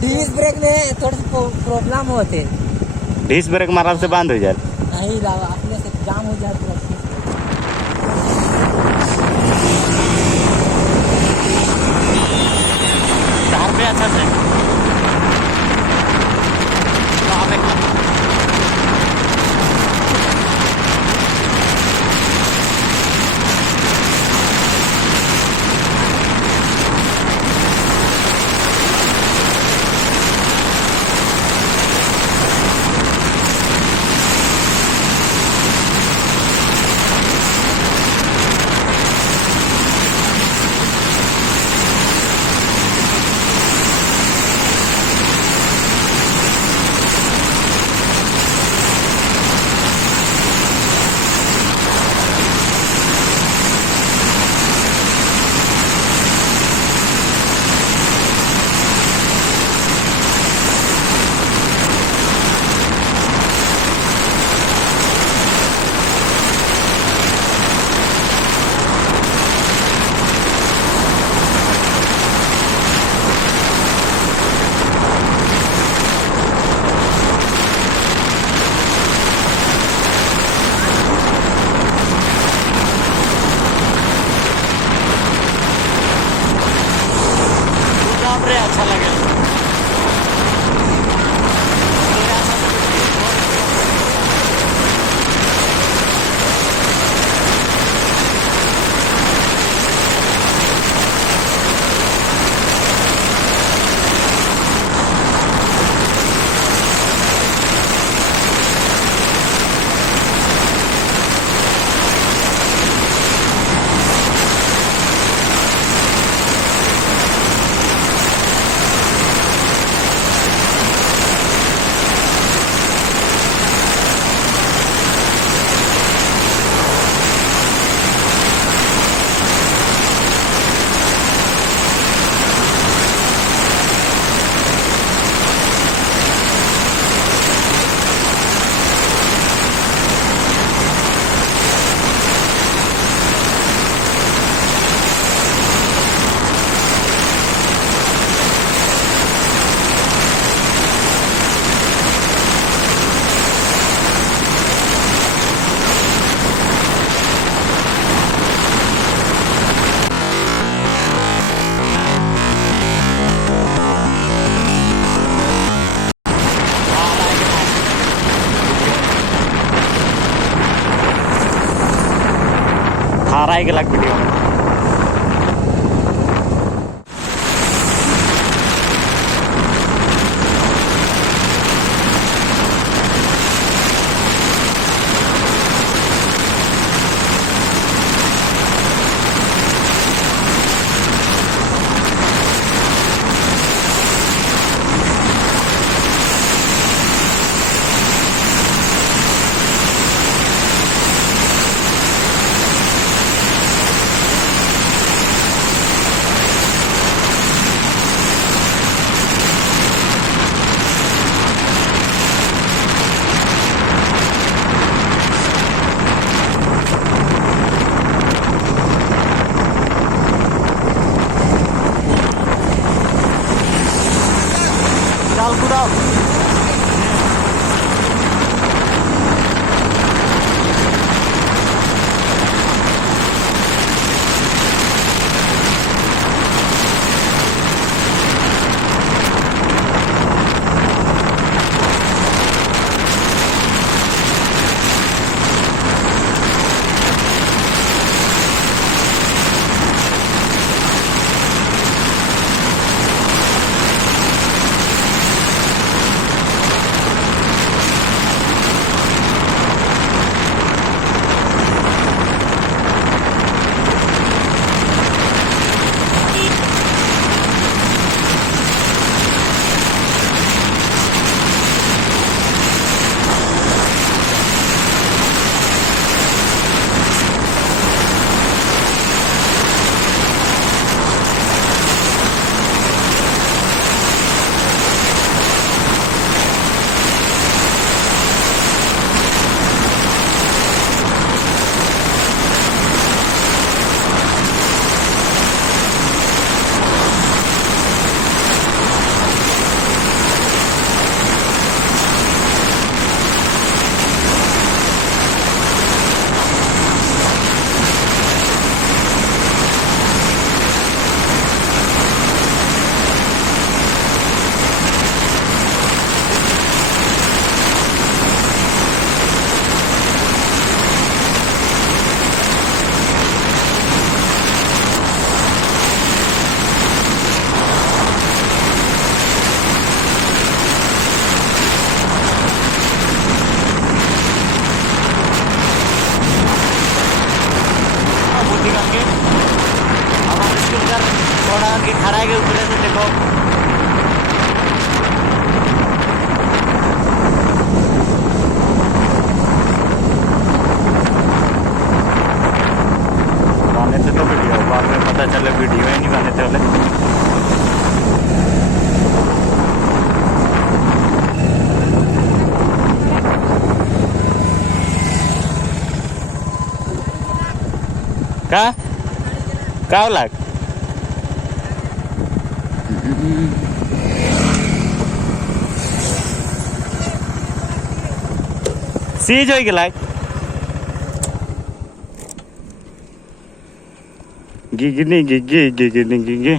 Disc brake में थोड़ा problem होते। डिस्क ब्रेक मारा से बंद हो जाए। नहीं लावा अपने से जाम हो जाए पूरा। कार पे अच्छा से अच्छा लगे। हारा एक लाख वीडियो का लाग सीज हो गया गिगनी गिगी।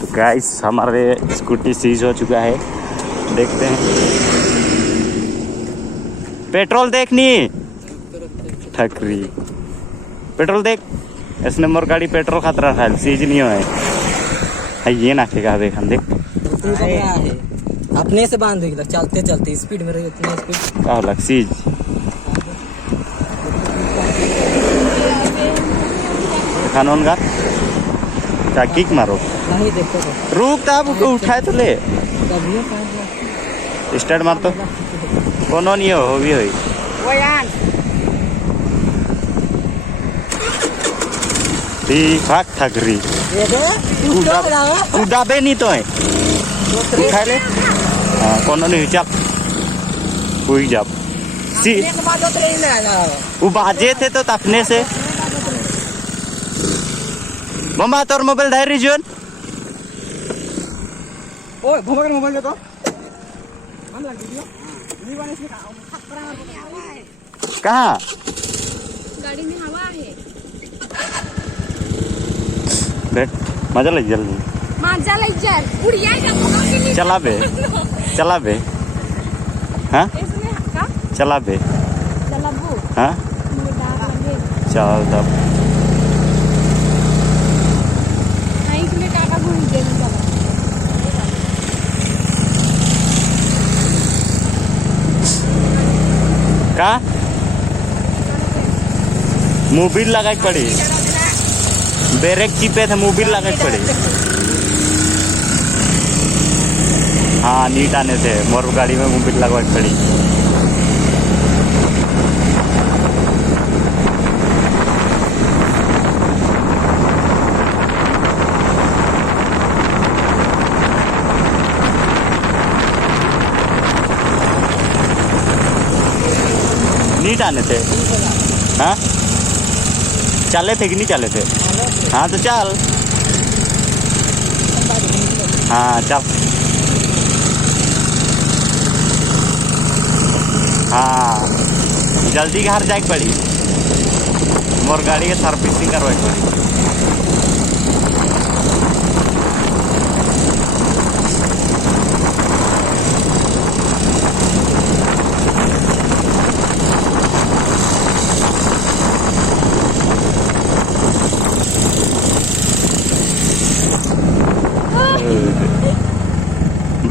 तो गाइस हमारे स्कूटी सीज हो चुका है, देखते हैं। पेट्रोल देखनी ठकरी, पेट्रोल देख। इस नंबर गाड़ी पेट्रोल खतरा है, सीज नहीं है ये नाखेगा। देख हम देख है अपने से बांध देगा, चलते चलते स्पीड में रही, इतना स्पीड का लग सीज। कानून का क्या किक मारो नहीं देखो तो। रुक तब उठाए तो ले स्टार्ट मार तो कोनो नहीं हो भी होई वो यार भाग ठगरी ये दे उड़ाबे नहीं तो है उठा ले। हाँ कोनो नहीं चल हुई जब सी वो बाजे थे तो तपने से मम्मा तोर मोबाइल डायरी जोन ओए भूमा के मोबाइल में तो हम लग वीडियो कहाँ गाड़ी में हवा है। बैठ मजा लग जल्दी मजा लग जाए बुढ़िया का चला बे हाँ इसमें का चला बे चलाबो हाँ मुझे डर लगे चल तब इसमें काका घूम दे चला का मोबिल लगा पड़ी ब्रेक चिपे थे मोबिल लगा पड़ी। हाँ नीट आने थे मोर गाड़ी में मोबिल लगवा पड़ी। नीट आने थे हाँ चले थे कि नहीं चले थे। हाँ तो चल हाँ चल हाँ जल्दी घर जाए पड़ी मोर गाड़ी के सर्विसिंग करवाई पड़ी।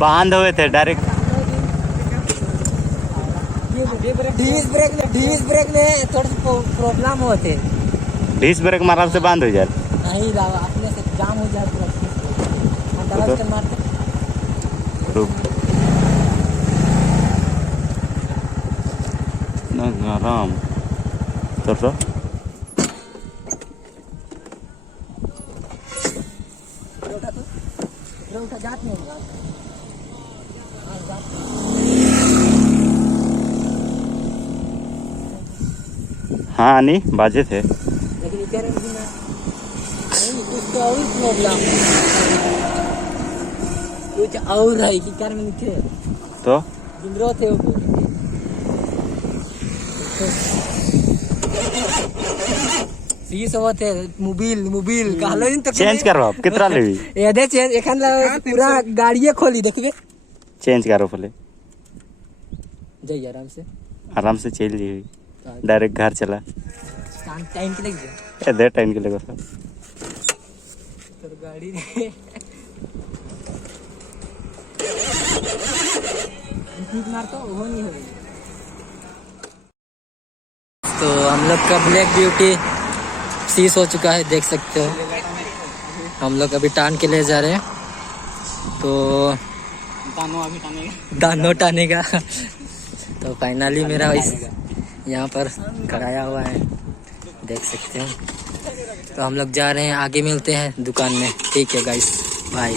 बांध हुए थे डायरेक्ट डिस्क ब्रेक में थोड़ा सा प्रॉब्लम होते। डिस्क ब्रेक मारा से बांध हो जाए नहीं लावा अपने से जाम हो जाए पूरा तो चल मारते। रुक ना आराम तो उठा जात नहीं होगा। हाँ नहीं बाजे थे लेकिन इधर नहीं कुछ तो और प्रॉब्लम कुछ और है कि कार में नहीं थे तो जिंदरो थे वो सी सब थे मोबिल कहलो नहीं तो चेंज करो कितना लेवी ये दे चेंज एखन पूरा गाड़िए खोली देखबे चेंज करो पहले जाइए आराम से चल ली डायरेक्ट घर चला टाइम के लगे दे टाइम के लगा सब तो गाड़ी मार तो वो नहीं होगी। तो हम लोग का ब्लैक ब्यूटी सीज हो चुका है, देख सकते हो। हम लोग अभी टान के ले जा रहे हैं, तो दानो टानेगा। तो फाइनली मेरा इस यहाँ पर कराया हुआ है, देख सकते हो। तो हम लोग जा रहे हैं, आगे मिलते हैं दुकान में। ठीक है गाइस, बाय।